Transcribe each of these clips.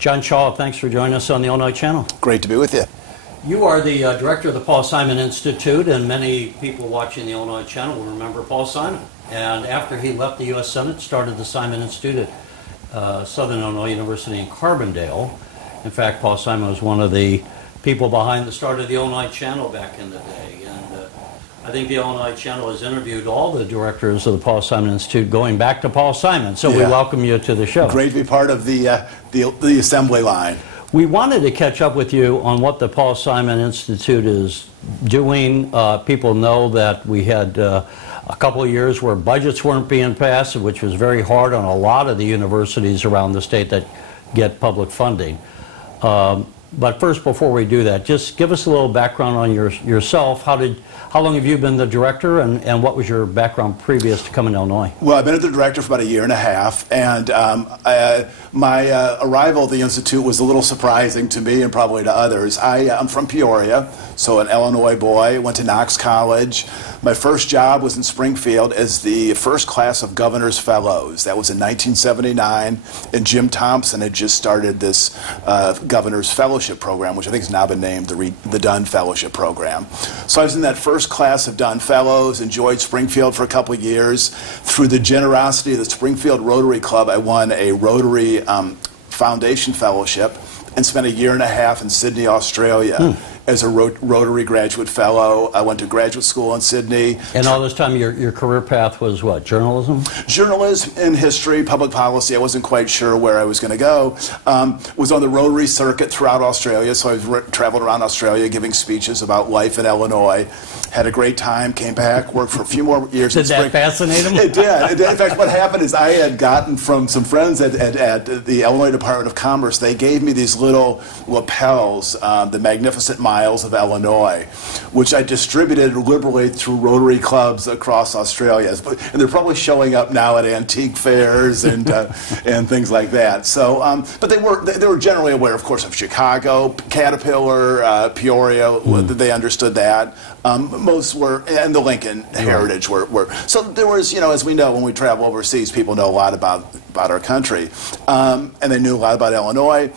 John Shaw, thanks for joining us on the Illinois Channel. Great to be with you. You are the director of the Paul Simon Institute, and many people watching the Illinois Channel will remember Paul Simon. And after he left the U.S. Senate, started the Simon Institute at Southern Illinois University in Carbondale. In fact, Paul Simon was one of the people behind the start of the Illinois Channel back in the day. And I think the Illinois Channel has interviewed all the directors of the Paul Simon Institute going back to Paul Simon. So we welcome you to the show. Great to be part of the assembly line. We wanted to catch up with you on what the Paul Simon Institute is doing. People know that we had a couple of years where budgets weren't being passed, which was very hard on a lot of the universities around the state that get public funding. But first, before we do that, just give us a little background on yourself. How long have you been the director, and what was your background previous to coming to Illinois? Well, I've been at the director for about 1.5 years, and my arrival at the Institute was a little surprising to me and probably to others. I'm from Peoria, so an Illinois boy, went to Knox College. My first job was in Springfield as the first class of Governor's Fellows. That was in 1979, and Jim Thompson had just started this Governor's Fellowship program, which I think has now been named the Dunn Fellowship Program. So I was in that first class of Dunn Fellows, enjoyed Springfield for a couple of years. Through the generosity of the Springfield Rotary Club, I won a Rotary Foundation Fellowship and spent 1.5 years in Sydney, Australia. As a Rotary Graduate Fellow. I went to graduate school in Sydney. And all this time your career path was what, journalism? Journalism and history, public policy. I wasn't quite sure where I was going to go. Was on the Rotary circuit throughout Australia, so I traveled around Australia giving speeches about life in Illinois. Had a great time, came back, worked for a few more years. Did that fascinate him? It did. In fact, what happened is I had gotten from some friends at the Illinois Department of Commerce, they gave me these little lapels, the Magnificent Miles of Illinois, which I distributed liberally through Rotary clubs across Australia. And they're probably showing up now at antique fairs and and things like that. So, but they were generally aware, of course, of Chicago, Caterpillar, Peoria. They understood that. Most were, and the Lincoln heritage were. So there was, as we know, when we travel overseas, people know a lot about our country, and they knew a lot about Illinois.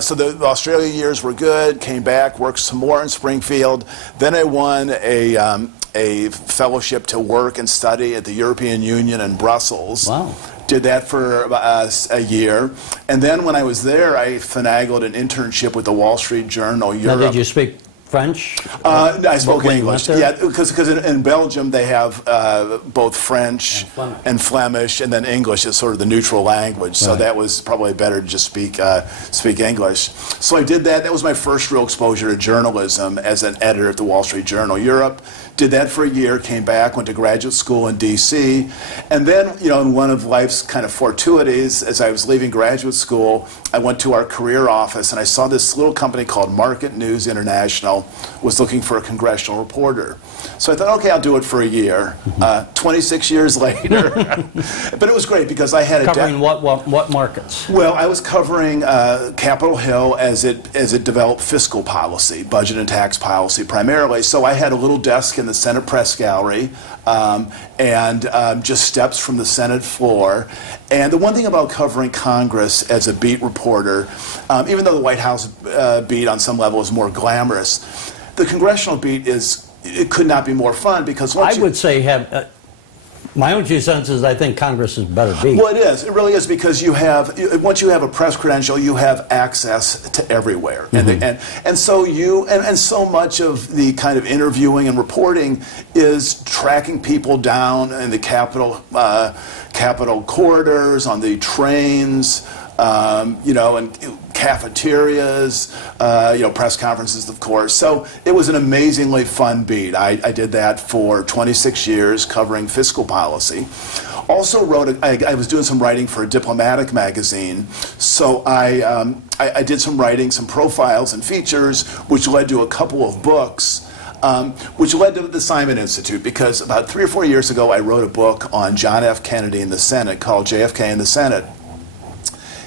So the Australia years were good. Came back, worked some more in Springfield. Then I won a fellowship to work and study at the European Union in Brussels. Wow. Did that for a year. And then when I was there, I finagled an internship with the Wall Street Journal Europe. Now, did you speak French? I spoke English. Yeah, because in Belgium they have both French and Flemish, and then English is sort of the neutral language. So that was probably better to just speak English. So I did that. That was my first real exposure to journalism as an editor at the Wall Street Journal Europe. Did that for a year, came back, went to graduate school in D.C., and then, in one of life's kind of fortuities, as I was leaving graduate school, I went to our career office, and I saw this little company called Market News International was looking for a congressional reporter. So I thought, okay, I'll do it for a year. 26 years later. But it was great because I had covering what markets? Well, I was covering Capitol Hill as it developed fiscal policy, budget and tax policy primarily. So I had a little desk in the Senate Press Gallery and just steps from the Senate floor. And the one thing about covering Congress as a beat reporter, even though the White House beat on some level is more glamorous, the congressional beat it could not be more fun because I would say my own 2 cents is I think Congress is better beat. Well, it is. It really is because once you have a press credential, you have access to everywhere, and so much of the kind of interviewing and reporting is tracking people down in the Capitol corridors, on the trains, and cafeterias, press conferences, of course. So it was an amazingly fun beat. I did that for 26 years covering fiscal policy. Also I was doing some writing for a diplomatic magazine, so I did some writing, some profiles and features, which led to a couple of books, which led to the Simon Institute, because about 3 or 4 years ago I wrote a book on John F. Kennedy in the Senate called JFK in the Senate.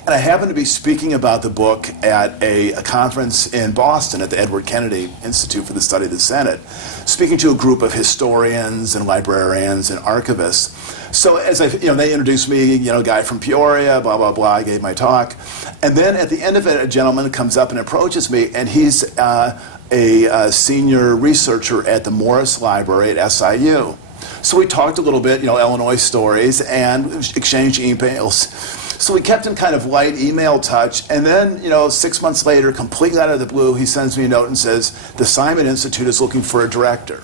And And I happened to be speaking about the book at a conference in Boston at the Edward Kennedy Institute for the Study of the Senate, speaking to a group of historians and librarians and archivists. So as they introduced me, a guy from Peoria, blah, blah, blah, I gave my talk. And then at the end of it, a gentleman comes up and approaches me, and he's a senior researcher at the Morris Library at SIU. So we talked a little bit, Illinois stories, and exchanged emails. So we kept in kind of light email touch, and then, 6 months later, completely out of the blue, he sends me a note and says, the Simon Institute is looking for a director.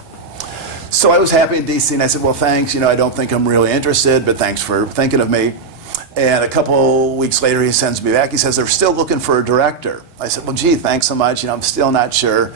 So I was happy in D.C., and I said, well, thanks, I don't think I'm really interested, but thanks for thinking of me. And a couple weeks later, he sends me back. He says, they're still looking for a director. I said, well, gee, thanks so much. I'm still not sure.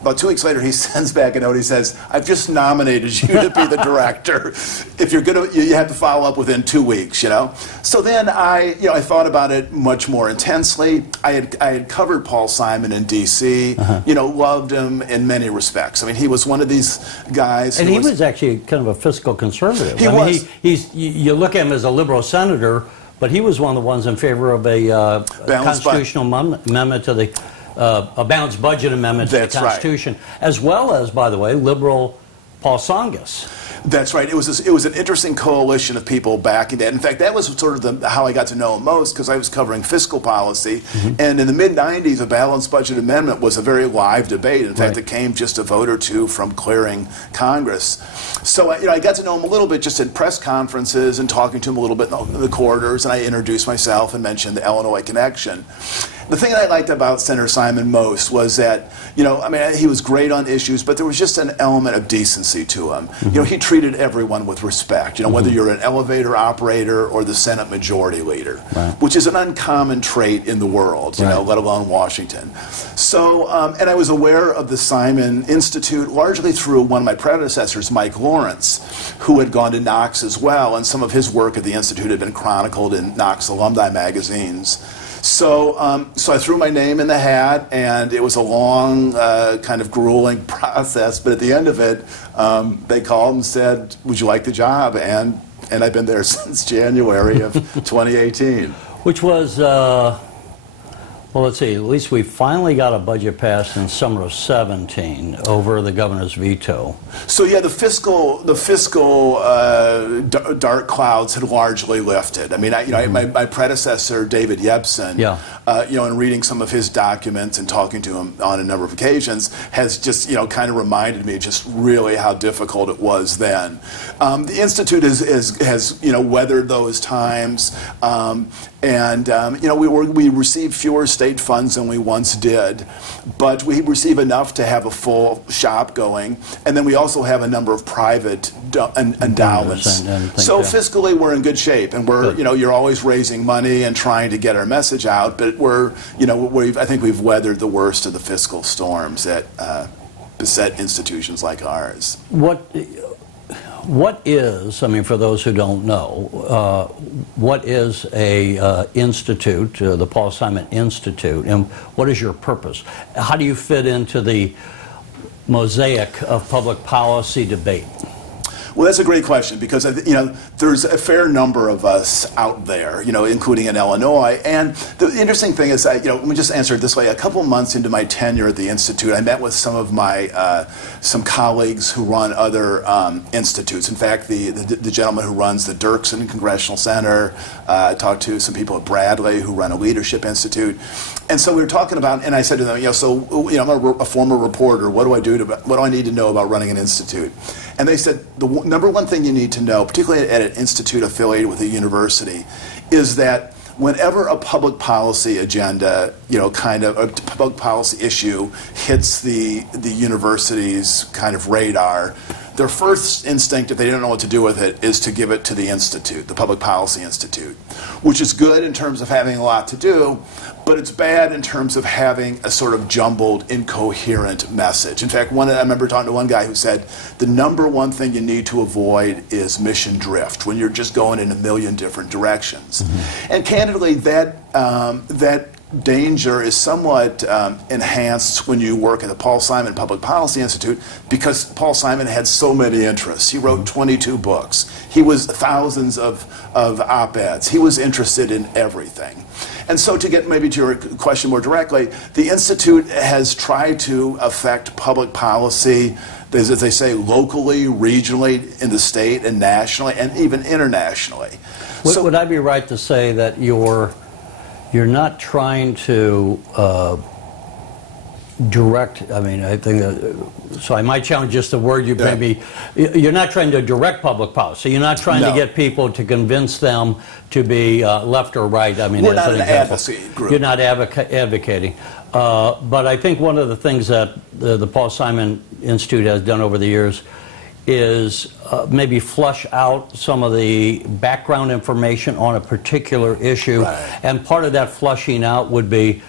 About 2 weeks later, he sends back a note. He says, I've just nominated you to be the director. If you're going to, you have to follow up within 2 weeks, So then I thought about it much more intensely. I had covered Paul Simon in D.C., loved him in many respects. I mean, he was one of these guys. And he was actually kind of a fiscal conservative. He was. You look at him as a liberal senator, but he was one of the ones in favor of a constitutional amendment to the a balanced budget amendment to the Constitution, as well as, by the way, liberal Paul Tsongas. That's right. It was an interesting coalition of people backing that. In fact, that was sort of how I got to know him most, because I was covering fiscal policy. And in the mid-'90s, a balanced budget amendment was a very live debate. In fact, it came just a vote or two from clearing Congress. So I got to know him a little bit just at press conferences and talking to him a little bit in the corridors. And I introduced myself and mentioned the Illinois connection. The thing that I liked about Senator Simon most was that, he was great on issues, but there was just an element of decency to him. He treated everyone with respect, whether you're an elevator operator or the Senate Majority Leader, which is an uncommon trait in the world, let alone Washington. So, and I was aware of the Simon Institute largely through one of my predecessors, Mike Lawrence, who had gone to Knox as well, and some of his work at the Institute had been chronicled in Knox alumni magazines. So I threw my name in the hat, and it was a long, kind of grueling process. But at the end of it, they called and said, would you like the job? And I've been there since January of 2018. Which was, well, let's see, at least we finally got a budget passed in summer of 17 over the governor's veto. So yeah, the fiscal dark clouds had largely lifted. I mean, my predecessor, David Yebsen, in reading some of his documents and talking to him on a number of occasions, has just, kind of reminded me just really how difficult it was then. The Institute has weathered those times, we received fewer state funds than we once did, but we receive enough to have a full shop going, and then we also have a number of private endowments. So fiscally, we're in good shape, and we're you're always raising money and trying to get our message out, but I think we've weathered the worst of the fiscal storms that beset institutions like ours. What is, for those who don't know, what is a institute, the Paul Simon Institute, and what is your purpose? How do you fit into the mosaic of public policy debate? Well, that's a great question, because there's a fair number of us out there, including in Illinois. And the interesting thing is, let me just answer it this way. A couple months into my tenure at the Institute, I met with some of my some colleagues who run other institutes. In fact, the gentleman who runs the Dirksen Congressional Center, I talked to some people at Bradley who run a leadership institute. And so we were talking about, and I said to them, I'm a former reporter. What do I need to know about running an institute? And they said the number one thing you need to know, particularly at an institute affiliated with a university, is that whenever a public policy agenda, kind of a public policy issue hits the university's kind of radar, their first instinct, if they don't know what to do with it, is to give it to the institute, the Public Policy Institute, which is good in terms of having a lot to do, but it's bad in terms of having a sort of jumbled, incoherent message. In fact, I remember talking to one guy who said, the number one thing you need to avoid is mission drift, when you're just going in a million different directions. And candidly, that danger is somewhat enhanced when you work at the Paul Simon Public Policy Institute, because Paul Simon had so many interests. He wrote 22 books. He was thousands of op-eds. He was interested in everything. And so, to get maybe to your question more directly, the Institute has tried to affect public policy, as they say, locally, regionally, in the state, and nationally, and even internationally. Would I be right to say that you're not trying to direct, I mean, I think so I might challenge just the word you maybe, you're not trying to direct public policy. You're not trying to get people to convince them to be left or right. I mean, we're as not an an example. advocacy group. You're not advocating. But I think one of the things that the Paul Simon Institute has done over the years is maybe flush out some of the background information on a particular issue. Right. And part of that flushing out would be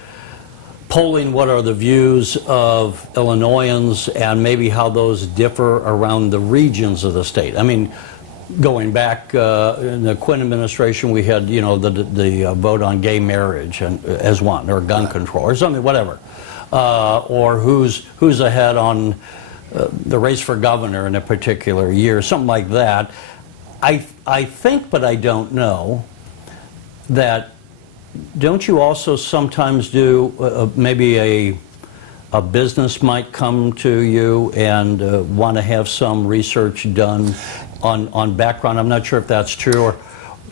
polling what are the views of Illinoisans and maybe how those differ around the regions of the state. I mean, going back in the Quinn administration, we had, you know, the vote on gay marriage and, as one, or gun control, or something, whatever. Or who's ahead on the race for governor in a particular year, something like that. I think, but I don't know, that don't you also sometimes do maybe a business might come to you and want to have some research done on background? I'm not sure if that's true, or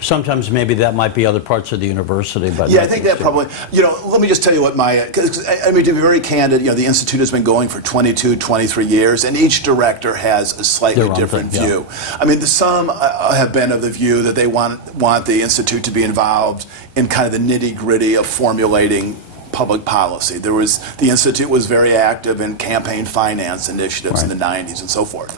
sometimes maybe that might be other parts of the university. But yeah, I think that probably, you know, let me just tell you what my, because I mean, to be very candid, you know, the Institute has been going for 22, 23 years, and each director has a slightly different view. Yeah. I mean, some have been of the view that they want the Institute to be involved in kind of the nitty-gritty of formulating public policy. The Institute was very active in campaign finance initiatives in the 90s and so forth.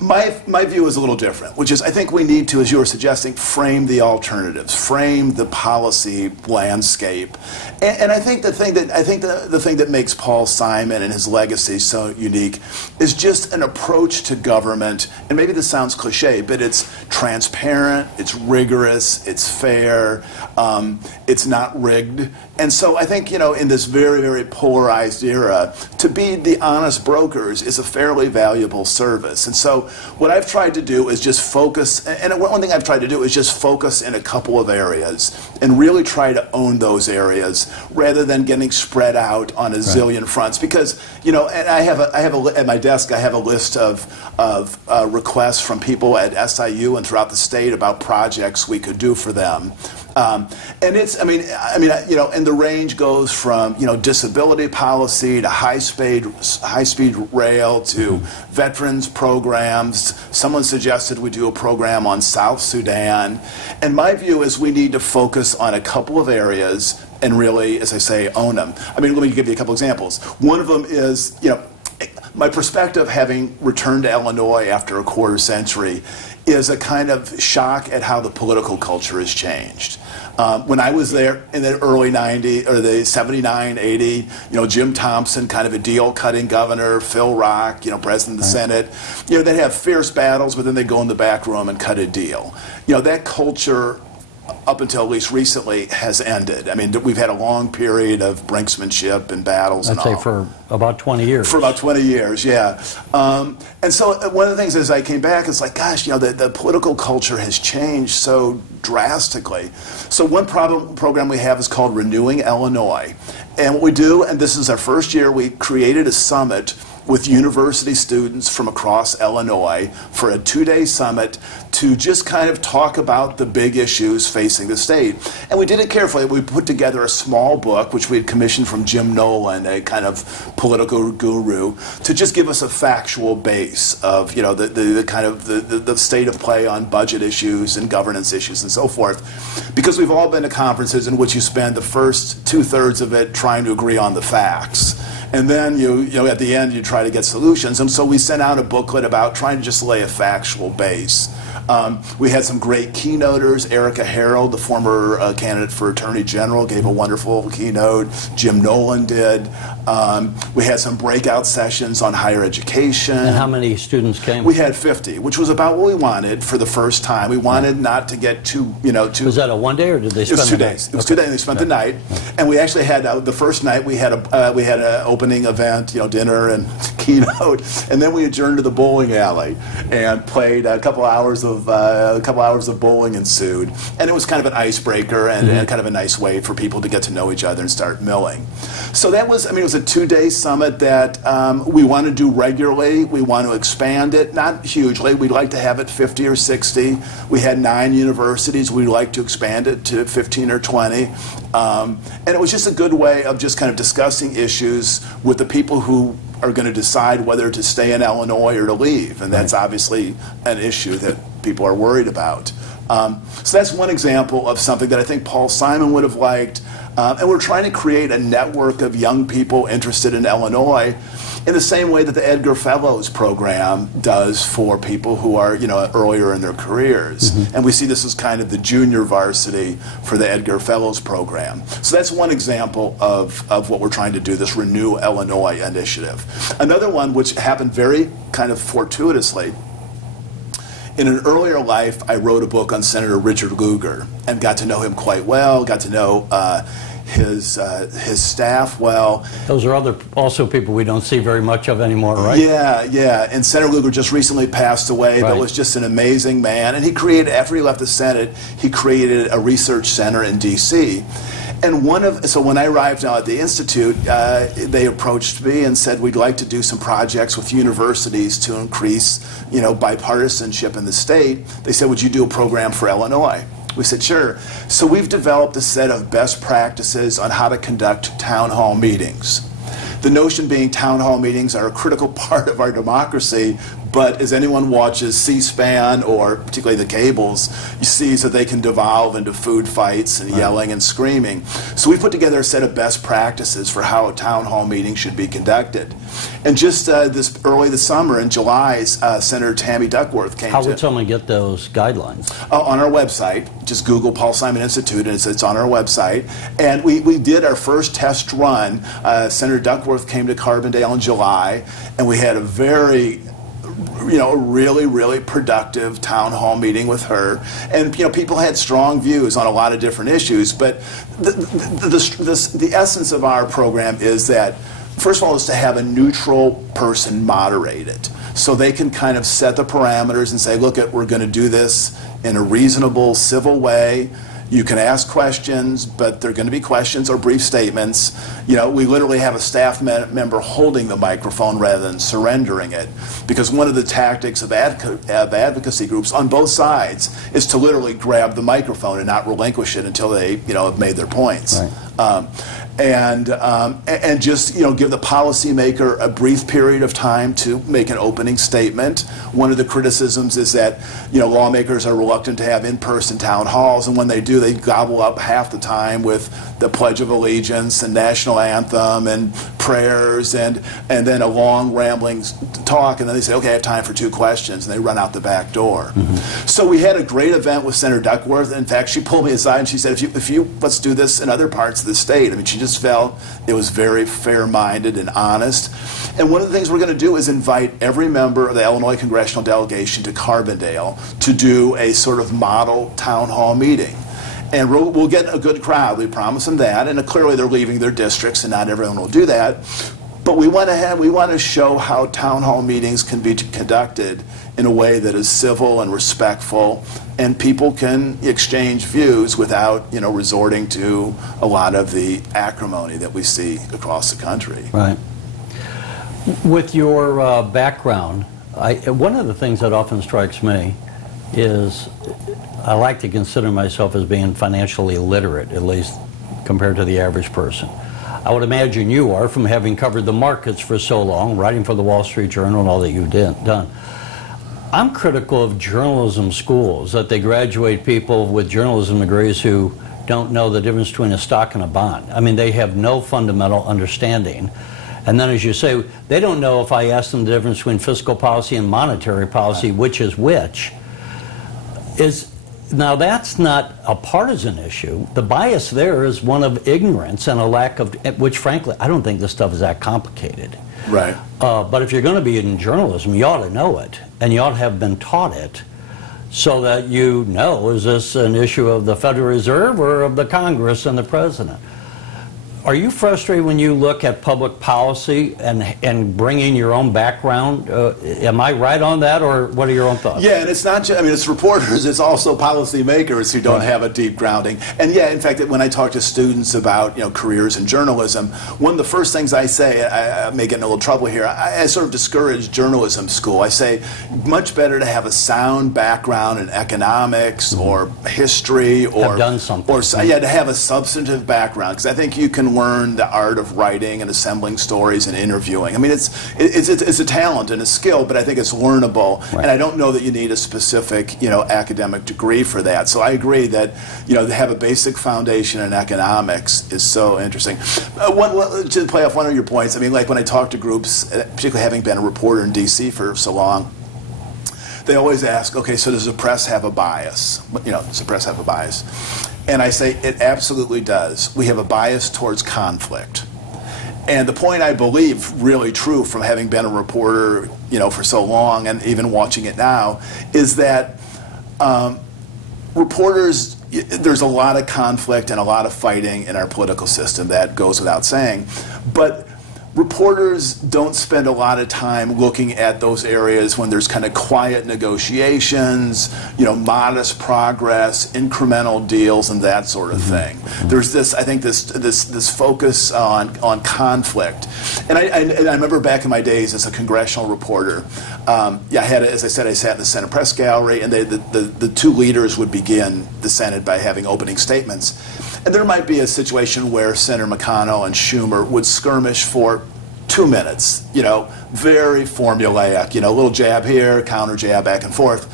My view is a little different, which is I think we need to, as you were suggesting, frame the alternatives, frame the policy landscape, and I think the thing that makes Paul Simon and his legacy so unique is just an approach to government. And maybe this sounds cliche, but it's transparent, it's rigorous, it's fair, it's not rigged. And so I think, you know, in this very, very polarized era, to be the honest brokers is a fairly valuable service. And so what I've tried to do is just focus, and one thing I've tried to do is just focus in a couple of areas and really try to own those areas rather than getting spread out on a zillion fronts. Because, you know, and I have at my desk, I have a list of requests from people at SIU and throughout the state about projects we could do for them. And it's, I mean, you know, and the range goes from, you know, disability policy to high-speed rail to veterans programs. Someone suggested we do a program on South Sudan. And my view is we need to focus on a couple of areas and really, as I say, own them. I mean, let me give you a couple examples. One of them is, you know, my perspective, having returned to Illinois after a quarter century, is a kind of shock at how the political culture has changed. When I was there in the early 90s, or the 79, 80, you know, Jim Thompson, kind of a deal-cutting governor, Phil Rock, you know, president of the Senate, you know, they'd have fierce battles, but then they'd go in the back room and cut a deal. You know, that culture, up until at least recently, has ended. I mean, we've had a long period of brinksmanship and battles and all. I'd say for about 20 years. For about 20 years, yeah. And so one of the things as I came back, it's like, gosh, you know, the political culture has changed so drastically. So one program we have is called Renewing Illinois. And what we do, and this is our first year, we created a summit with university students from across Illinois for a 2-day summit to just kind of talk about the big issues facing the state. And we did it carefully. We put together a small book, which we had commissioned from Jim Nolan, a kind of political guru, to just give us a factual base of, you know, the kind of the state of play on budget issues and governance issues and so forth. Because we've all been to conferences in which you spend the first 2/3 of it trying to agree on the facts. And then, you know, at the end, you try to get solutions. And so we sent out a booklet about trying to just lay a factual base We had some great keynoters. Erica Harold, the former candidate for Attorney General, gave a wonderful keynote. Jim Nolan did. We had some breakout sessions on higher education. And how many students came? We had 50, which was about what we wanted for the first time. We wanted not to get too, Was that a one day or did they spend it was 2 days. It was 2 days. They spent the night, and we actually had the first night we had an opening event, dinner and keynote, and then we adjourned to the bowling alley and played a couple hours of bowling ensued, and it was kind of an icebreaker and kind of a nice way for people to get to know each other and start milling. So that was, it was a 2-day summit that we want to do regularly. We want to expand it, not hugely. We'd like to have it 50 or 60. We had 9 universities. We'd like to expand it to 15 or 20. And it was just a good way of just kind of discussing issues with the people who are going to decide whether to stay in Illinois or to leave. And that's obviously an issue that people are worried about. So that's one example of something that I think Paul Simon would have liked. And we're trying to create a network of young people interested in Illinois in the same way that the Edgar Fellows program does for people who are, earlier in their careers. And we see this as kind of the junior varsity for the Edgar Fellows program. So that's one example of what we're trying to do, this Renew Illinois initiative. Another one, which happened very kind of fortuitously, in an earlier life, I wrote a book on Senator Richard Lugar and got to know him quite well, got to know his staff well. Those are also people we don't see very much of anymore, right? Yeah. And Senator Lugar just recently passed away, but was just an amazing man. And he created, after he left the Senate, he created a research center in D.C., and so when I arrived now at the Institute, they approached me and said, we'd like to do some projects with universities to increase, bipartisanship in the state. They said, would you do a program for Illinois? We said, sure. So we've developed a set of best practices on how to conduct town hall meetings. The notion being town hall meetings are a critical part of our democracy, but as anyone watches C-SPAN or particularly the cables, you see that they can devolve into food fights and yelling and screaming. So we put together a set of best practices for how a town hall meeting should be conducted. And just early this summer in July, Senator Tammy Duckworth came to... How would someone get those guidelines? On our website. Just Google Paul Simon Institute, and it's on our website. And we did our first test run. Senator Duckworth came to Carbondale in July, and we had a very... really, really productive town hall meeting with her. And, people had strong views on a lot of different issues. But the essence of our program is that, first of all, is to have a neutral person moderate it. So they can kind of set the parameters and say, look, we're going to do this in a reasonable, civil way. You can ask questions, but they're going to be questions or brief statements. We literally have a staff member holding the microphone rather than surrendering it, because one of the tactics of advocacy groups on both sides is to literally grab the microphone and not relinquish it until they, have made their points. Right. And just give the policymaker a brief period of time to make an opening statement. One of the criticisms is that lawmakers are reluctant to have in-person town halls, and when they do, they gobble up half the time with the Pledge of Allegiance and national anthem and prayers and then a long rambling talk, and then they say, okay, I have time for 2 questions, and they run out the back door. So we had a great event with Senator Duckworth. In fact, she pulled me aside and she said, if you let's do this in other parts of the state. She just felt it was very fair-minded and honest. And one of the things we're going to do is invite every member of the Illinois congressional delegation to Carbondale to do a sort of model town hall meeting. And we'll get a good crowd. We promise them that. And clearly they're leaving their districts, and not everyone will do that. But we want to show how town hall meetings can be conducted in a way that is civil and respectful, and people can exchange views without, resorting to a lot of the acrimony that we see across the country. Right. With your background, one of the things that often strikes me is I like to consider myself as being financially literate, at least compared to the average person. I would imagine you are, from having covered the markets for so long, writing for the Wall Street Journal and all that you've done. I'm critical of journalism schools, that they graduate people with journalism degrees who don't know the difference between a stock and a bond. They have no fundamental understanding. And then, as you say, they don't know, if I ask them the difference between fiscal policy and monetary policy, which is which. Now that's not a partisan issue. The bias there is one of ignorance and a lack of, which frankly, I don't think this stuff is that complicated. Right. But if you're going to be in journalism, you ought to know it, and you ought to have been taught it, so that you know, is this an issue of the Federal Reserve or of the Congress and the President? Are you frustrated when you look at public policy and bringing your own background? Am I right on that, or what are your own thoughts? Yeah, and it's not just, I mean, it's reporters, it's also policymakers who don't have a deep grounding. And yeah, in fact, when I talk to students about, careers in journalism, one of the first things I say, I may get in a little trouble here, I sort of discourage journalism school. I say, much better to have a sound background in economics or history or... Have done something. Or, yeah, to have a substantive background, because I think you can learn the art of writing and assembling stories and interviewing. I mean, it's a talent and a skill, but I think it's learnable. Right. And I don't know that you need a specific, academic degree for that. So I agree that, to have a basic foundation in economics is so interesting. To play off one of your points, I mean, like when I talk to groups, particularly having been a reporter in D.C. for so long, they always ask, okay, so does the press have a bias? Does the press have a bias? And I say, it absolutely does. We have a bias towards conflict. And the point I believe, really true from having been a reporter, for so long and even watching it now, is that reporters, there's a lot of conflict and a lot of fighting in our political system. That goes without saying. But reporters don't spend a lot of time looking at those areas when there's kind of quiet negotiations, modest progress, incremental deals, and that sort of thing. There's this focus on conflict. And I remember back in my days as a congressional reporter, as I said, I sat in the Senate press gallery, and the two leaders would begin the Senate by having opening statements. And there might be a situation where Senator McConnell and Schumer would skirmish for 2 minutes, very formulaic, a little jab here, counter jab, back and forth.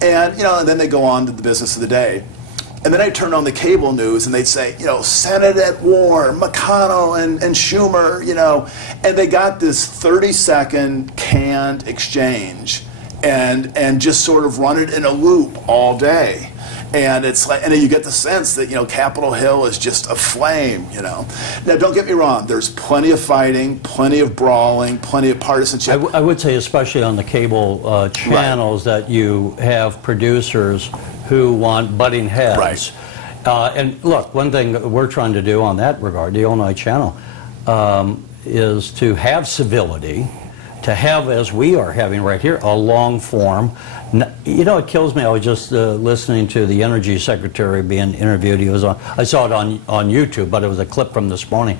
And, and then they go on to the business of the day. And then I turn on the cable news and they'd say, Senate at war, McConnell and Schumer, and they got this 30-second canned exchange and just sort of run it in a loop all day. And it's like, and you get the sense that Capitol Hill is just aflame. Now, don't get me wrong. There's plenty of fighting, plenty of brawling, plenty of partisanship. I would say, especially on the cable channels, right, that you have producers who want butting heads. Right. And look, one thing we're trying to do on that regard, the Illinois channel, is to have civility, to have, as we are having right here, a long form. It kills me. I was just listening to the Energy Secretary being interviewed. He was on. I saw it on YouTube, but it was a clip from this morning.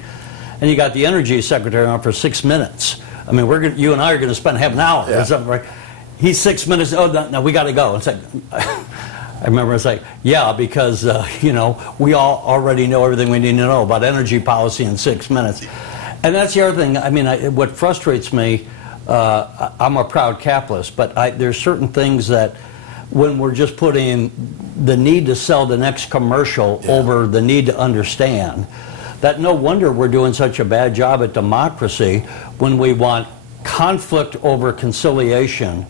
And you got the Energy Secretary on for 6 minutes. I mean, you and I are going to spend half an hour or something, right? He's 6 minutes. Oh, no, we got to go. It's like, I remember it's like, yeah, because we all already know everything we need to know about energy policy in 6 minutes. And that's the other thing. I mean, what frustrates me. I'm a proud capitalist, but there's certain things that when we're just putting the need to sell the next commercial over the need to understand, that no wonder we're doing such a bad job at democracy when we want conflict over conciliation,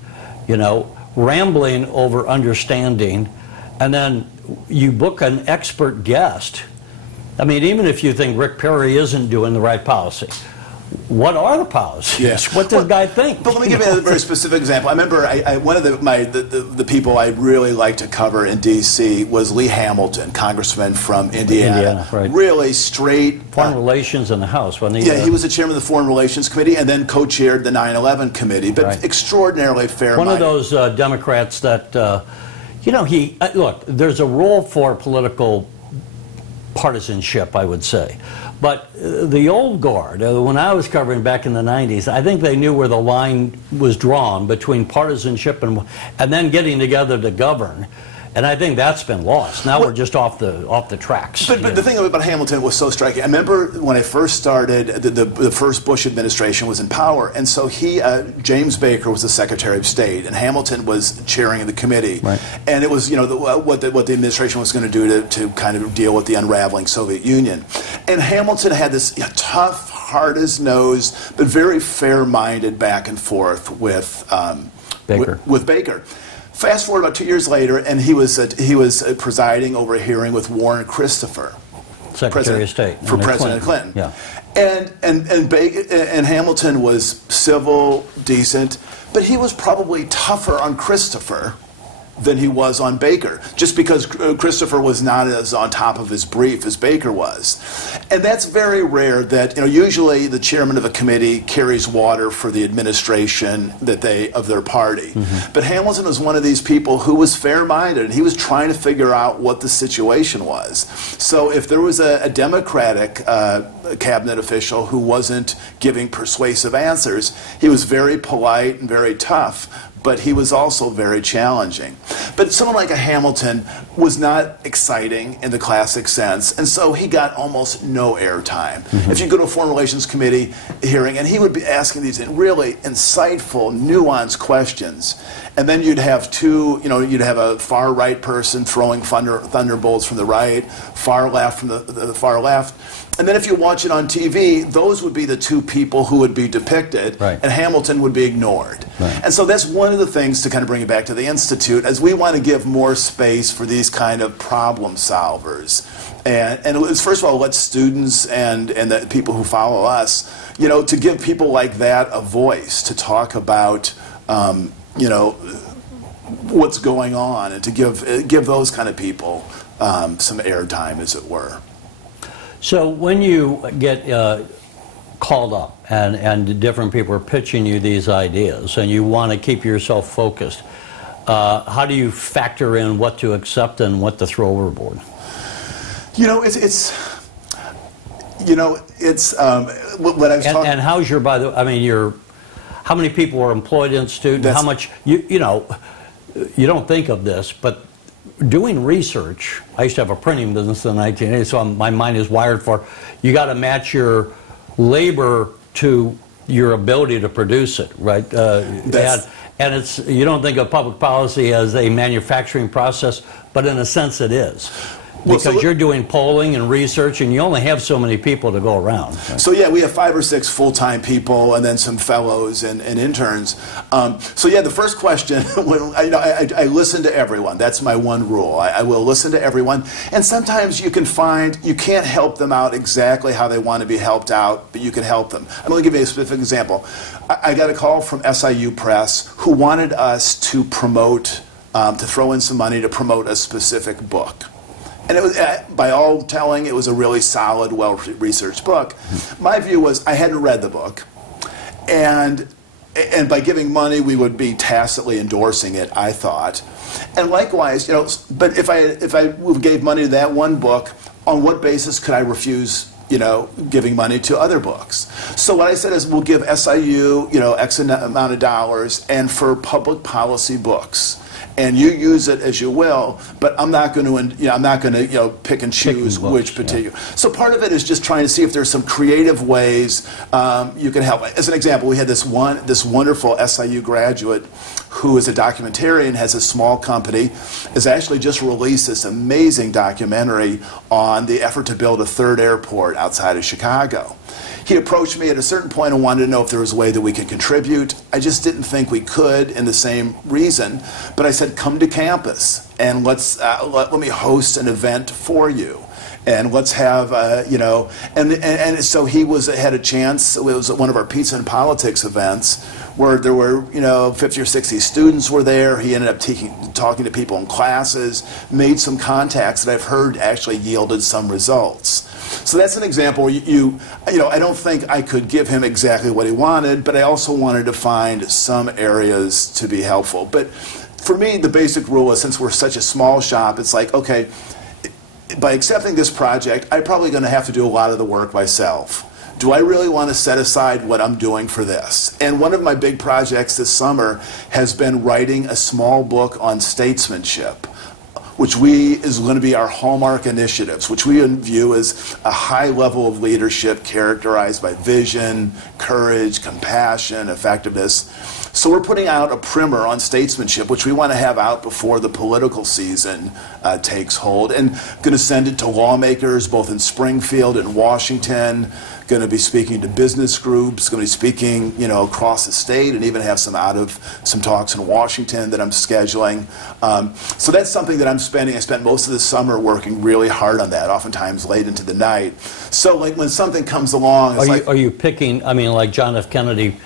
rambling over understanding, and then you book an expert guest. I mean, even if you think Rick Perry isn't doing the right policy, what are the policies? Yes. What does the guy think? But let me give you a very specific example. I remember one of the people I really liked to cover in D.C. was Lee Hamilton, congressman from Indiana. Right. Really straight. Foreign Relations in the House, wasn't he? Yeah, he was the chairman of the Foreign Relations Committee and then co-chaired the 9/11 committee, but extraordinarily fair-minded. One of those Democrats that, look, there's a role for political partisanship, I would say. But the old guard, when I was covering back in the 90s, I think they knew where the line was drawn between partisanship and then getting together to govern. And I think that's been lost. Now we're just off the tracks. But the thing about Hamilton was so striking. I remember when I first started, the first Bush administration was in power, and so James Baker was the Secretary of State, and Hamilton was chairing the committee. Right. And it was what the administration was going to do to kind of deal with the unraveling Soviet Union. And Hamilton had this tough, hard-as-nose, but very fair-minded back and forth with Baker. With Baker. Fast forward about 2 years later, and he was presiding over a hearing with Warren Christopher, Secretary of State for President Clinton. Yeah. And Hamilton was civil, decent, but he was probably tougher on Christopher than he was on Baker, just because Christopher was not as on top of his brief as Baker was. And that's very rare that, usually the chairman of a committee carries water for the administration of their party. Mm-hmm. But Hamilton was one of these people who was fair-minded, and he was trying to figure out what the situation was. So if there was a Democratic cabinet official who wasn't giving persuasive answers, he was very polite and very tough, but he was also very challenging. But someone like a Hamilton was not exciting in the classic sense, and so he got almost no airtime. Mm-hmm. If you go to a Foreign Relations Committee hearing, and he would be asking these really insightful, nuanced questions, and then you'd have you'd have a far-right person throwing thunderbolts from the right, far left from the far left. And then if you watch it on TV, those would be the two people who would be depicted, right, and Hamilton would be ignored. Right. And so that's one of the things to kind of bring it back to the Institute, as we want to give more space for these kind of problem solvers. And it was, first of all, let students and the people who follow us, to give people like that a voice to talk about, what's going on, and to give those kind of people some airtime, as it were. So when you get called up and different people are pitching you these ideas and you want to keep yourself focused, how do you factor in what to accept and what to throw overboard? What I was talking. And how's your, how many people are employed in Institute? How much, you don't think of this, but doing research, I used to have a printing business in the 1980s, so my mind is wired for, you got to match your labor to your ability to produce it, right? And it's, you don't think of public policy as a manufacturing process, but in a sense it is. Because you're doing polling and research, and you only have so many people to go around. Right? So yeah, we have 5 or 6 full-time people, and then some fellows and interns. The first question, I listen to everyone. That's my one rule. I will listen to everyone, and sometimes you can't help them out exactly how they want to be helped out, but you can help them. I'm going to give you a specific example. I got a call from SIU Press who wanted us to promote, to throw in some money to promote a specific book. And it was, by all telling, it was a really solid, well-researched book. My view was I hadn't read the book, and by giving money, we would be tacitly endorsing it, I thought. And likewise, but if I gave money to that one book, on what basis could I refuse, giving money to other books? So what I said is, we'll give SIU, X amount of dollars, and for public policy books. And you use it as you will, but I'm not going to, pick and choose which particular. Yeah. So part of it is just trying to see if there's some creative ways you can help. As an example, we had this wonderful SIU graduate who is a documentarian, has a small company, has actually just released this amazing documentary on the effort to build a 3rd airport outside of Chicago. He approached me at a certain point and wanted to know if there was a way that we could contribute. I just didn't think we could, in the same reason. But I said, come to campus and let me host an event for you. And let's have, and so he had a chance. It was one of our Pizza and Politics events where there were, 50 or 60 students were there. He ended up talking to people in classes, made some contacts that I've heard actually yielded some results. So that's an example. I don't think I could give him exactly what he wanted, but I also wanted to find some areas to be helpful. But for me, the basic rule is, since we're such a small shop, it's like, okay, by accepting this project, I'm probably going to have to do a lot of the work myself. Do I really want to set aside what I'm doing for this? And one of my big projects this summer has been writing a small book on statesmanship, which is going to be our hallmark initiatives, which we view as a high level of leadership characterized by vision, courage, compassion, effectiveness. So we're putting out a primer on statesmanship, which we want to have out before the political season takes hold, and going to send it to lawmakers both in Springfield and Washington. Going to be speaking to business groups. Going to be speaking, across the state, and even have some talks in Washington that I'm scheduling. So that's something that I spent most of the summer working really hard on that, oftentimes late into the night. So like when something comes along, are you picking? I mean, like John F. Kennedy.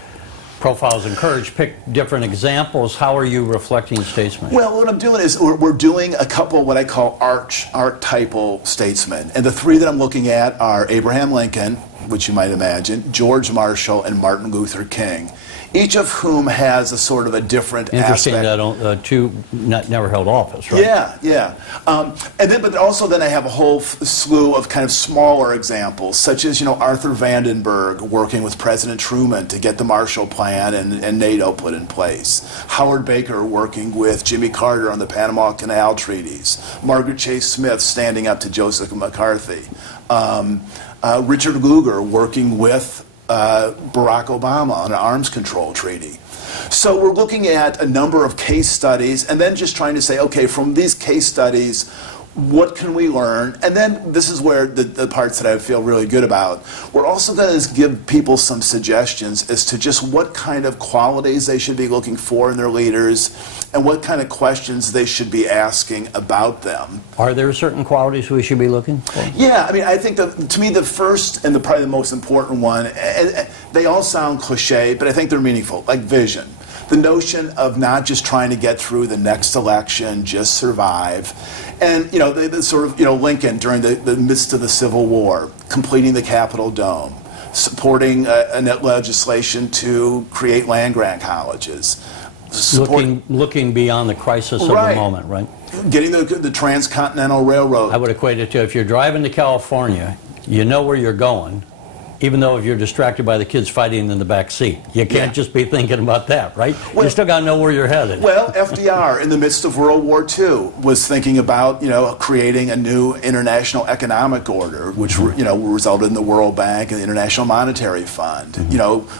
Profiles encourage, pick different examples. How are you reflecting statesmen? Well, what I'm doing is we're doing a couple what I call archetypal statesmen. And the three that I'm looking at are Abraham Lincoln, which you might imagine, George Marshall, and Martin Luther King. Each of whom has a sort of a different Interesting aspect. That two never held office, right? Yeah. But also then I have a whole slew of kind of smaller examples, such as Arthur Vandenberg working with President Truman to get the Marshall Plan and NATO put in place. Howard Baker working with Jimmy Carter on the Panama Canal treaties. Margaret Chase Smith standing up to Joseph McCarthy. Richard Lugar working with Barack Obama on an arms control treaty. So we're looking at a number of case studies and then just trying to say, okay, from these case studies, what can we learn? And then this is where the parts that I feel really good about. We're also going to give people some suggestions as to just what kind of qualities they should be looking for in their leaders and what kind of questions they should be asking about them. Are there certain qualities we should be looking for? Yeah, I mean, I think to me the first and probably the most important one, and they all sound cliche, but I think they're meaningful, like vision. The notion of not just trying to get through the next election, just survive. And, the sort of, Lincoln during the midst of the Civil War, completing the Capitol Dome, supporting legislation to create land-grant colleges. Looking beyond the crisis of the moment, right? Getting the Transcontinental Railroad. I would equate it to if you're driving to California, you know where you're going, even though if you're distracted by the kids fighting in the back seat. You can't just be thinking about that, right? You still got to know where you're headed. Well, FDR, in the midst of World War II, was thinking about, creating a new international economic order, which, resulted in the World Bank and the International Monetary Fund.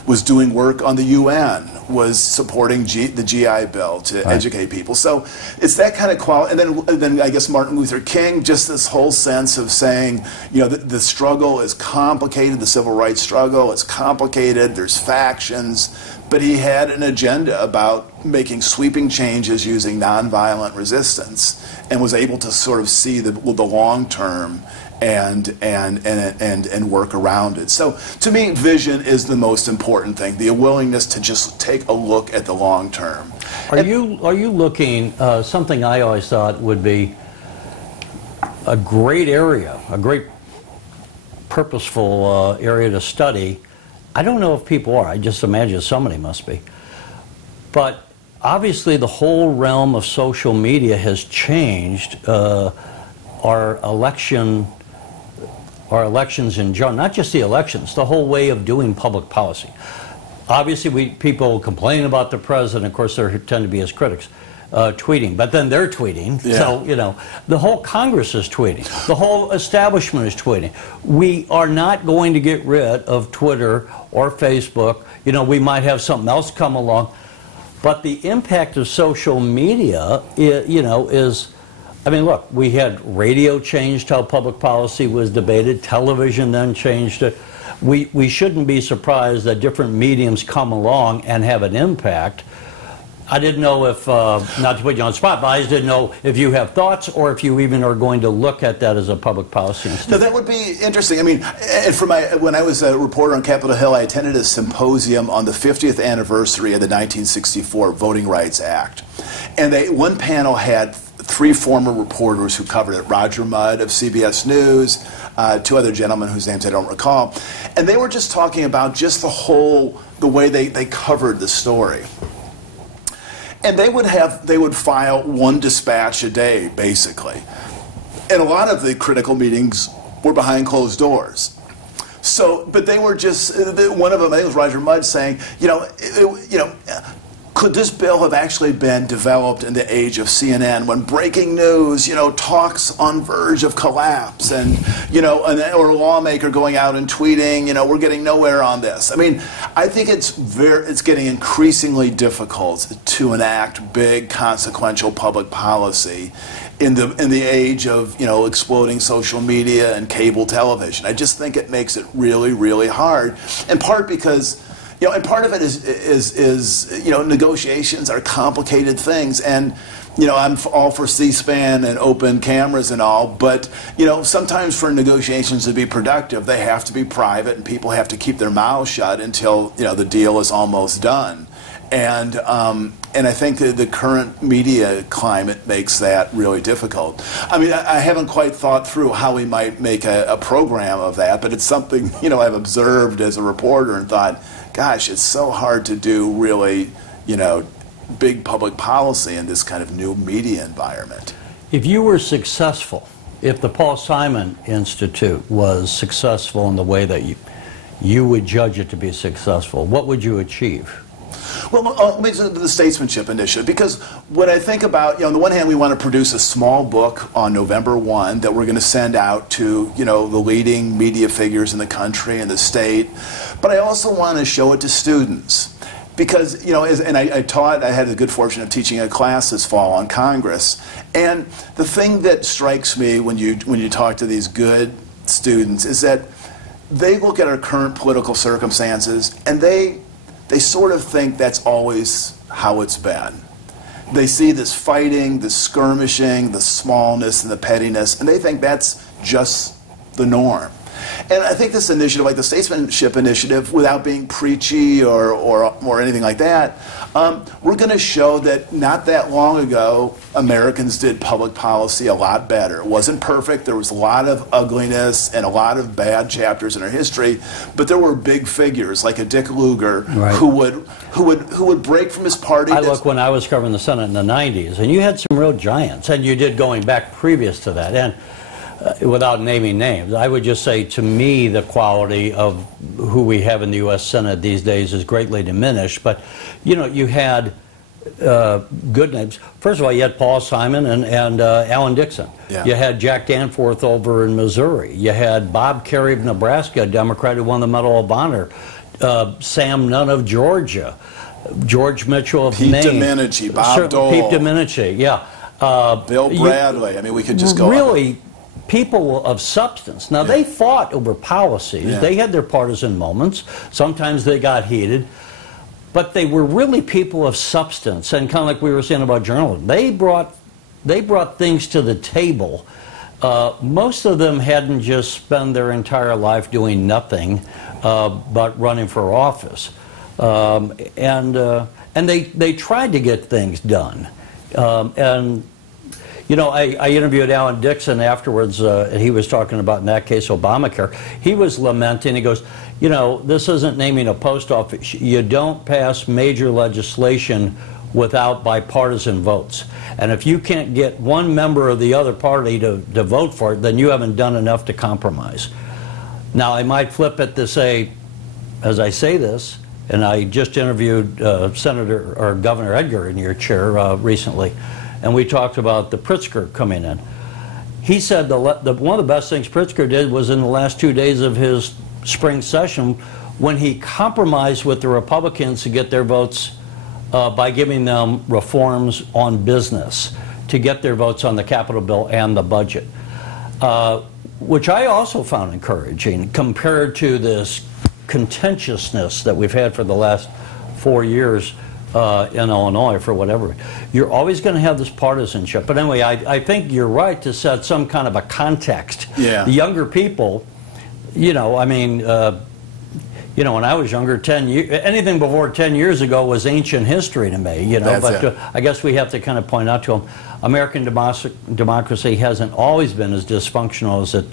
Was doing work on the UN, was supporting the GI Bill to educate people. So it's that kind of quality. And then I guess Martin Luther King, just this whole sense of saying, the struggle is complicated, the civil rights struggle, it's complicated, there's factions, but he had an agenda about making sweeping changes using nonviolent resistance and was able to sort of see the long term and work around it. So to me, vision is the most important thing, the willingness to just take a look at the long term. Are you looking, something I always thought would be a great area, a great purposeful area to study. I don't know if people are. I just imagine somebody must be. But obviously the whole realm of social media has changed our elections in general, not just the elections, the whole way of doing public policy. Obviously people complain about the president. Of course, there tend to be his critics. Tweeting, but then they're tweeting. Yeah. So, the whole Congress is tweeting. The whole establishment is tweeting. We are not going to get rid of Twitter or Facebook. We might have something else come along. But the impact of social media, is, look, we had radio changed how public policy was debated. Television then changed it. We shouldn't be surprised that different mediums come along and have an impact. I didn't know if, not to put you on the spot, but I just didn't know if you have thoughts or if you even are going to look at that as a public policy instead. No, that would be interesting. When I was a reporter on Capitol Hill, I attended a symposium on the 50th anniversary of the 1964 Voting Rights Act. And one panel had three former reporters who covered it, Roger Mudd of CBS News, two other gentlemen whose names I don't recall. And they were just talking about just the way they covered the story. And they would file one dispatch a day, basically. And a lot of the critical meetings were behind closed doors. So, but they were just, one of them, I think it was Roger Mudd saying, could this bill have actually been developed in the age of CNN when breaking news, talks on verge of collapse and, or a lawmaker going out and tweeting, we're getting nowhere on this. I mean, I think it's getting increasingly difficult to enact big, consequential public policy in the age of exploding social media and cable television. I just think it makes it really, really hard. In part because and part of it is negotiations are complicated things, and I'm all for C-SPAN and open cameras and all, but sometimes for negotiations to be productive, they have to be private, and people have to keep their mouths shut until the deal is almost done. And I think that the current media climate makes that really difficult. I mean, I haven't quite thought through how we might make a program of that, but it's something I've observed as a reporter and thought, gosh, it's so hard to do really big public policy in this kind of new media environment. If you were successful, if the Paul Simon Institute was successful in the way that you would judge it to be successful, what would you achieve? Well, let me do the statesmanship initiative, because when I think about, on the one hand, we want to produce a small book on November 1 that we're going to send out to, the leading media figures in the country and the state, but I also want to show it to students. Because, I had the good fortune of teaching a class this fall on Congress, and the thing that strikes me when you talk to these good students is that they look at our current political circumstances and they sort of think that's always how it's been. They see this fighting, this skirmishing, the smallness and the pettiness, and they think that's just the norm. And I think this initiative, like the statesmanship initiative, without being preachy or anything like that, we're going to show that not that long ago, Americans did public policy a lot better. It wasn't perfect. There was a lot of ugliness and a lot of bad chapters in our history, but there were big figures like a Dick Lugar, right, who would break from his party. Look, when I was covering the Senate in the 90s, and you had some real giants, and you did going back previous to that, and without naming names, I would just say, to me, the quality of who we have in the U.S. Senate these days is greatly diminished. But, you had good names. First of all, you had Paul Simon and Alan Dixon. Yeah. You had Jack Danforth over in Missouri. You had Bob Kerrey of Nebraska, a Democrat who won the Medal of Honor. Sam Nunn of Georgia. George Mitchell of Maine. Pete Domenici, Bob Dole. Pete Domenici, yeah. Bill Bradley. I mean, we could just go really on. People of substance. Now, they fought over policies. Yeah. They had their partisan moments. Sometimes they got heated. But they were really people of substance. And kind of like we were saying about journalism, they brought things to the table. Most of them hadn't just spent their entire life doing nothing but running for office. And they tried to get things done. I interviewed Alan Dixon afterwards, and he was talking about, in that case, Obamacare. He was lamenting. He goes, this isn't naming a post office. You don't pass major legislation without bipartisan votes. And if you can't get one member of the other party to vote for it, then you haven't done enough to compromise. Now, I might flip it to say, as I say this, and I just interviewed Senator or Governor Edgar in your chair recently, and we talked about the Pritzker coming in. He said one of the best things Pritzker did was in the last 2 days of his spring session when he compromised with the Republicans to get their votes by giving them reforms on business to get their votes on the Capitol bill and the budget, which I also found encouraging compared to this contentiousness that we've had for the last 4 years in Illinois for whatever. You're always going to have this partisanship. But anyway, I think you're right to set some kind of a context. Yeah. The younger people, when I was younger, anything before 10 years ago was ancient history to me, But I guess we have to kind of point out to them, American democracy hasn't always been as dysfunctional as it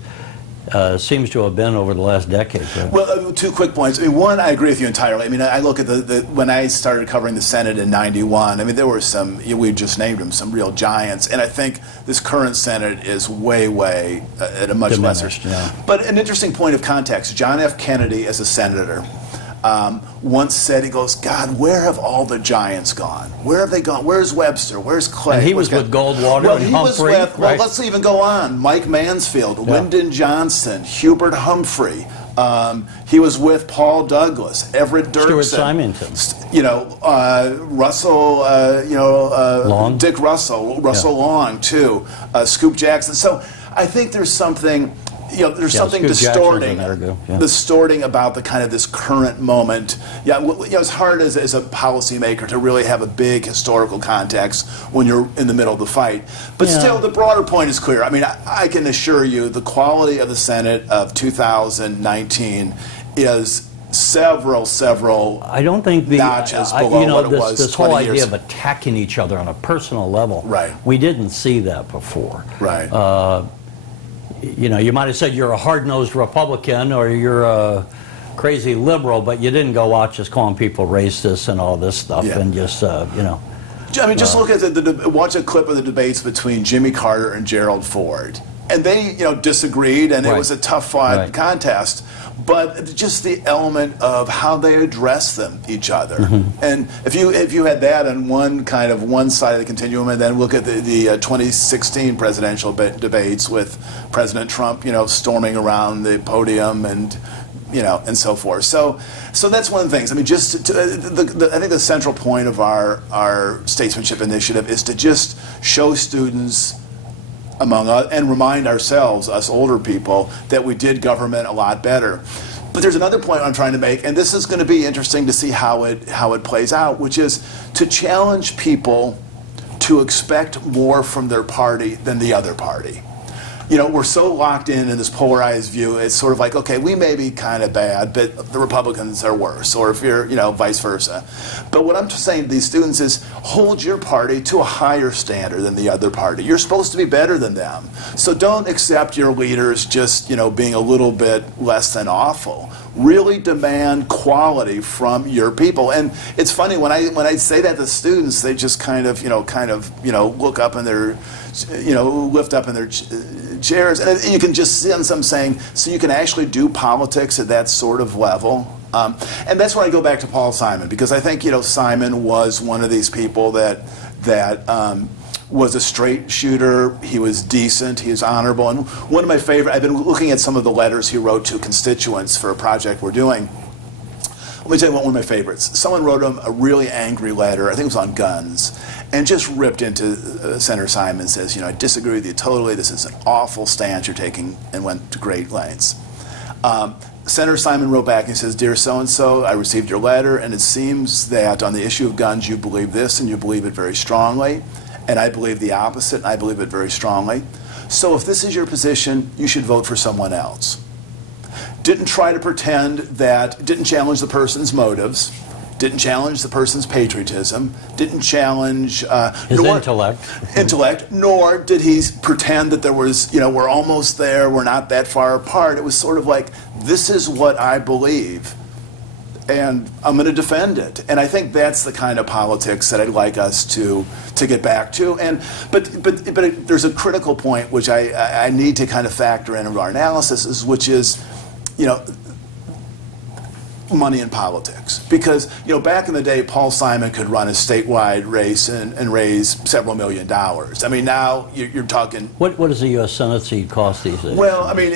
seems to have been over the last decade. Right? Well, 2 quick points. I mean, one, I agree with you entirely. I mean, I look at when I started covering the Senate in '91. I mean, there were some, we just named them, some real giants, and I think this current Senate is way at a much diminished, lesser. Yeah. But an interesting point of context: John F. Kennedy, as a senator, once said, he goes, God, where have all the giants gone? Where have they gone? Where's Webster? Where's Clay? And he was with Goldwater and Humphrey. Well, let's even go on. Mike Mansfield, Lyndon Johnson, Hubert Humphrey. He was with Paul Douglas, Everett Dirksen, Stuart Symington, Russell, Long. Dick Russell Long too, Scoop Jackson. So I think there's something, there's something distorting about the kind of this current moment. It's hard as a policymaker to really have a big historical context when you're in the middle of the fight. But still, the broader point is clear. I mean, I can assure you the quality of the Senate of 2019 is several I don't think notches below what it was this 20 whole years idea of attacking each other on a personal level. Right. We didn't see that before. Right. You might have said you're a hard-nosed Republican or you're a crazy liberal, but you didn't go out just calling people racist and all this stuff and just, I mean, just look at watch a clip of the debates between Jimmy Carter and Gerald Ford. And they, disagreed, and it was a tough-fought contest. But just the element of how they address each other, and if you had that on one side of the continuum, and then look at the 2016 presidential debates with President Trump, storming around the podium and so forth. So that's one of the things. I mean, I think the central point of our statesmanship initiative is to just show students, among us, and remind ourselves, us older people, that we did government a lot better. But there's another point I'm trying to make, and this is going to be interesting to see how it plays out, which is to challenge people to expect more from their party than the other party. We're so locked in this polarized view. It's sort of like, okay, we may be kind of bad, but the Republicans are worse, or if you're, vice versa. But what I'm saying to these students is hold your party to a higher standard than the other party. You're supposed to be better than them. So don't accept your leaders just, being a little bit less than awful. Really demand quality from your people. And it's funny, when I say that to students, they just kind of look up in their, lift up in their chairs, and you can just see them saying, so you can actually do politics at that sort of level. And that's when I go back to Paul Simon, because I think Simon was one of these people that was a straight shooter. He was decent. He was honorable. And one of my favorite, I've been looking at some of the letters he wrote to constituents for a project we're doing. Let me tell you one of my favorites. Someone wrote him a really angry letter, I think it was on guns, and just ripped into Senator Simon and says, I disagree with you totally. This is an awful stance you're taking, and went to great lengths. Senator Simon wrote back and says, Dear so-and-so, I received your letter, and it seems that on the issue of guns you believe this, and you believe it very strongly, and I believe the opposite, and I believe it very strongly. So if this is your position, you should vote for someone else. Didn't try to pretend that, didn't challenge the person's motives, didn't challenge the person's patriotism, didn't challenge his intellect, nor did he pretend that there was, we're almost there, we're not that far apart. It was sort of like, this is what I believe, and I'm going to defend it. And I think that's the kind of politics that I'd like us to get back to. But there's a critical point which I need to kind of factor into our analysis, which is, money in politics. Because, back in the day, Paul Simon could run a statewide race and raise several $1 million. I mean, now you're talking... What does the U.S. Senate seat cost these days? Well, I mean,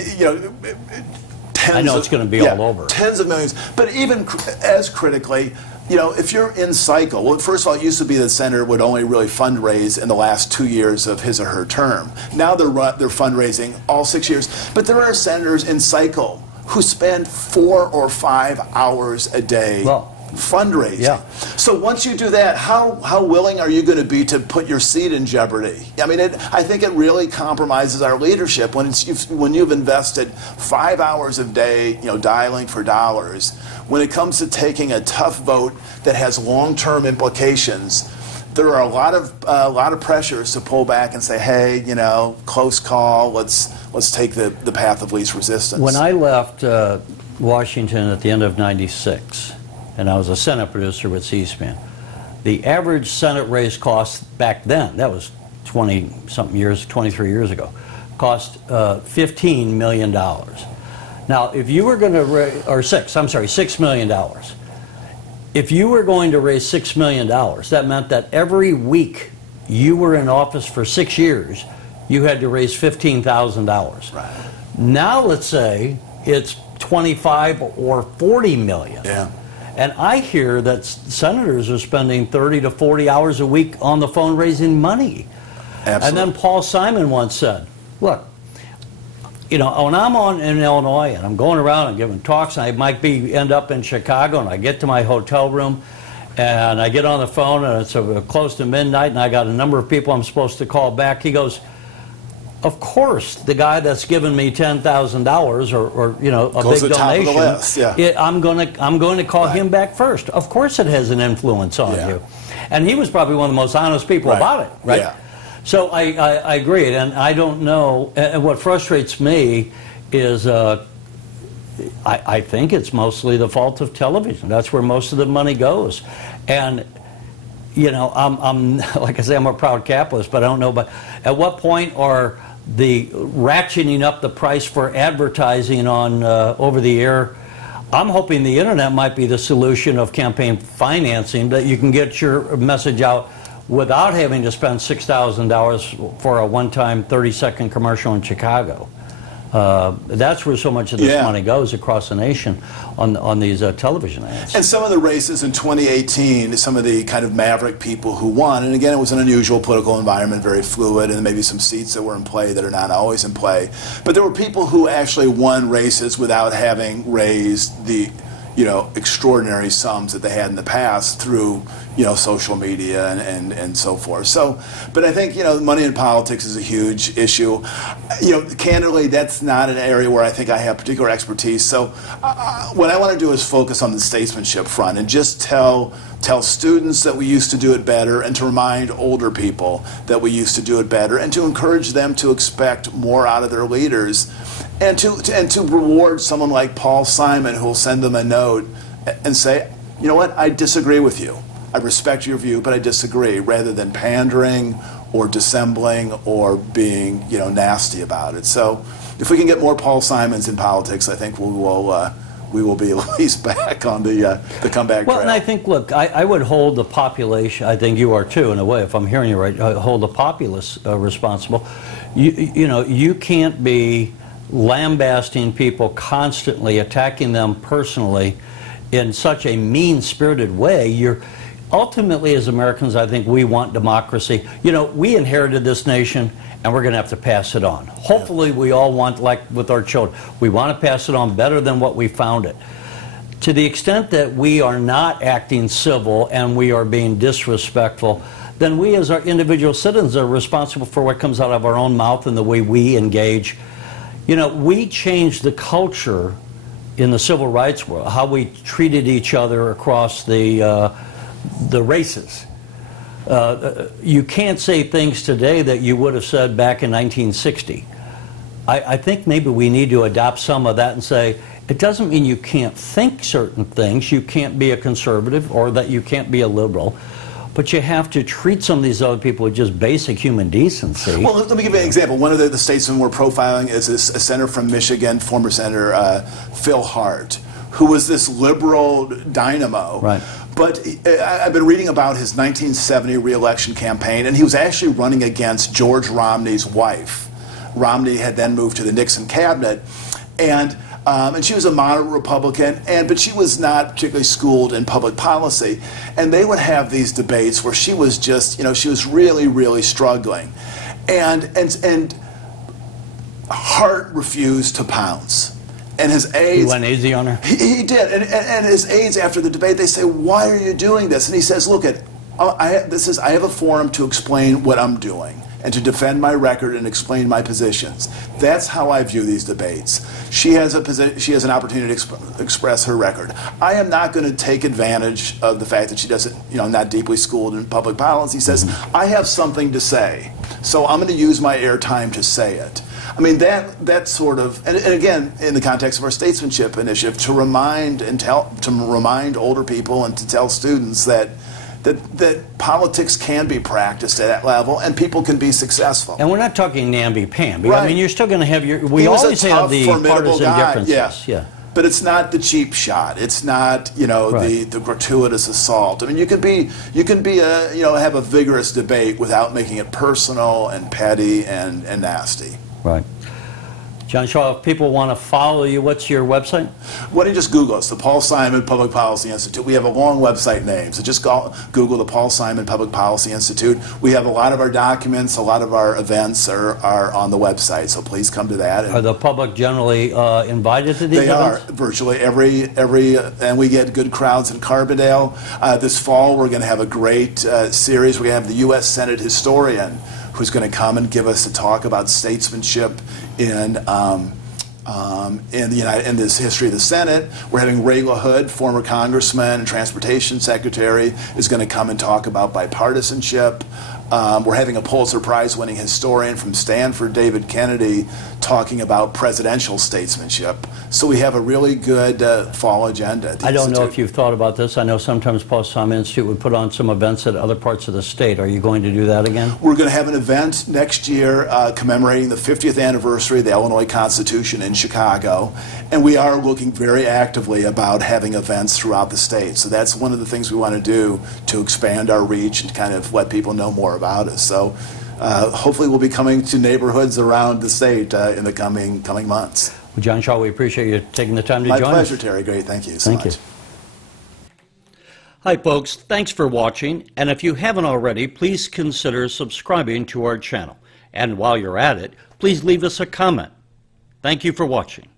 I know it's going to be all over. Tens of millions. But even as critically, if you're in cycle, well, first of all, it used to be that the senator would only really fundraise in the last 2 years of his or her term. Now they're fundraising all 6 years. But there are senators in cycle who spend 4 or 5 hours a day fundraising. Yeah. So once you do that, how willing are you going to be to put your seat in jeopardy? I mean, I think it really compromises our leadership when you've invested 5 hours a day, dialing for dollars. When it comes to taking a tough vote that has long-term implications, there are a lot of pressures to pull back and say, hey, close call. Let's take the path of least resistance. When I left Washington at the end of '96, and I was a Senate producer with C-SPAN, the average Senate race cost back then, that was 23 years ago, cost $15 million. Now, if you were going to raise, or $6 million. If you were going to raise $6 million, that meant that every week you were in office for 6 years, you had to raise $15,000. Right. Now let's say it's 25 or 40 million. Yeah. And I hear that senators are spending 30 to 40 hours a week on the phone raising money. Absolutely. And then Paul Simon once said, look, you know, when I'm in Illinois and I'm going around and giving talks, and I might end up in Chicago, and I get to my hotel room and I get on the phone and it's close to midnight and I got a number of people I'm supposed to call back. He goes, of course, the guy that's given me $10,000 or you know, a goes big to the top of the donation, list, yeah. I'm going to call Right. him back first. Of course, it has an influence on Yeah. you, and he was probably one of the most honest people Right. about it, right? Yeah. So I agree, and I don't know. And what frustrates me is I think it's mostly the fault of television. That's where most of the money goes, and. You know, I'm like I say, I'm a proud capitalist, but I don't know. But at what point are the ratcheting up the price for advertising on over the air? I'm hoping the internet might be the solution of campaign financing, that you can get your message out without having to spend $6,000 for a one-time 30-second commercial in Chicago. That's where so much of this money goes across the nation on these television ads. And some of the races in 2018, some of the kind of maverick people who won, and again, it was an unusual political environment, very fluid, and maybe some seats that were in play that are not always in play. But there were people who actually won races without having raised the, you know, extraordinary sums that they had in the past through, you know, social media and so forth. So, but I think, you know, money in politics is a huge issue. You know, candidly, that's not an area where I think I have particular expertise. So what I want to do is focus on the statesmanship front and just tell students that we used to do it better, and to remind older people that we used to do it better, and to encourage them to expect more out of their leaders, and to reward someone like Paul Simon, who will send them a note and say, you know what, I disagree with you. I respect your view, but I disagree, rather than pandering or dissembling or being, you know, nasty about it. So if we can get more Paul Simons in politics, I think we will be at least back on the comeback trail. Well, and I think, look, I would hold the population, I think you are too, in a way, if I'm hearing you right, hold the populace responsible. You know, you can't be lambasting people constantly, attacking them personally in such a mean-spirited way. Ultimately, as Americans, I think we want democracy. You know, we inherited this nation, and we're going to have to pass it on. Hopefully, we all want, like with our children, we want to pass it on better than what we found it. To the extent that we are not acting civil and we are being disrespectful, then we as our individual citizens are responsible for what comes out of our own mouth and the way we engage. You know, we changed the culture in the civil rights world, how we treated each other across the races. You can't say things today that you would have said back in 1960. I think maybe we need to adopt some of that and say, it doesn't mean you can't think certain things, you can't be a conservative, or that you can't be a liberal, but you have to treat some of these other people with just basic human decency. Well, let me give you an example. One of the statesmen we're profiling is a senator from Michigan, former Senator Phil Hart, who was this liberal dynamo. Right. But I've been reading about his 1970 re-election campaign, and he was actually running against George Romney's wife. Romney had then moved to the Nixon cabinet, and she was a moderate Republican, but she was not particularly schooled in public policy. And they would have these debates where she was just, you know, she was really, really struggling. And Hart refused to pounce. And his aides... He went easy on her? He did. And his aides, after the debate, they say, why are you doing this? And he says, look, I have a forum to explain what I'm doing and to defend my record and explain my positions. That's how I view these debates. She has an opportunity to express her record. I am not going to take advantage of the fact that she doesn't, you know, not deeply schooled in public policy. He says, I have something to say, so I'm going to use my airtime to say it. I mean, that sort of, and again, in the context of our statesmanship initiative, to remind older people and to tell students that, that politics can be practiced at that level and people can be successful. And we're not talking namby-pamby. Right. I mean, you're still going to have your... We He was always a have tough, the formidable partisan guy. differences. Yeah. But it's not the cheap shot. It's not, you know, Right. the gratuitous assault. I mean, you can be a, you know, have a vigorous debate without making it personal and petty and nasty. Right. John Shaw, if people want to follow you, what's your website? Why don't you just Google us, the Paul Simon Public Policy Institute. We have a long website name, so just Google the Paul Simon Public Policy Institute. We have a lot of our documents, a lot of our events are on the website, so please come to that. Are the public generally invited to these events? They are, virtually every, and we get good crowds in Carbondale. This fall, we're going to have a great series. We're going to have the U.S. Senate historian who's going to come and give us a talk about statesmanship in this history of the Senate. We're having Ray LaHood, former congressman and transportation secretary, is going to come and talk about bipartisanship. We're having a Pulitzer Prize-winning historian from Stanford, David Kennedy, talking about presidential statesmanship. So we have a really good fall agenda at the I don't Institute. know if you've thought about this. I know sometimes Paul Simon Institute would put on some events at other parts of the state. Are you going to do that again? We're going to have an event next year commemorating the 50th anniversary of the Illinois Constitution in Chicago, and we are looking very actively about having events throughout the state. So that's one of the things we want to do to expand our reach and kind of let people know more about us. So hopefully we'll be coming to neighborhoods around the state in the coming months. Well, John Shaw, we appreciate you taking the time to My join us. My pleasure, Terry. Great. Thank you so much. Thank you. Hi, folks. Thanks for watching. And if you haven't already, please consider subscribing to our channel. And while you're at it, please leave us a comment. Thank you for watching.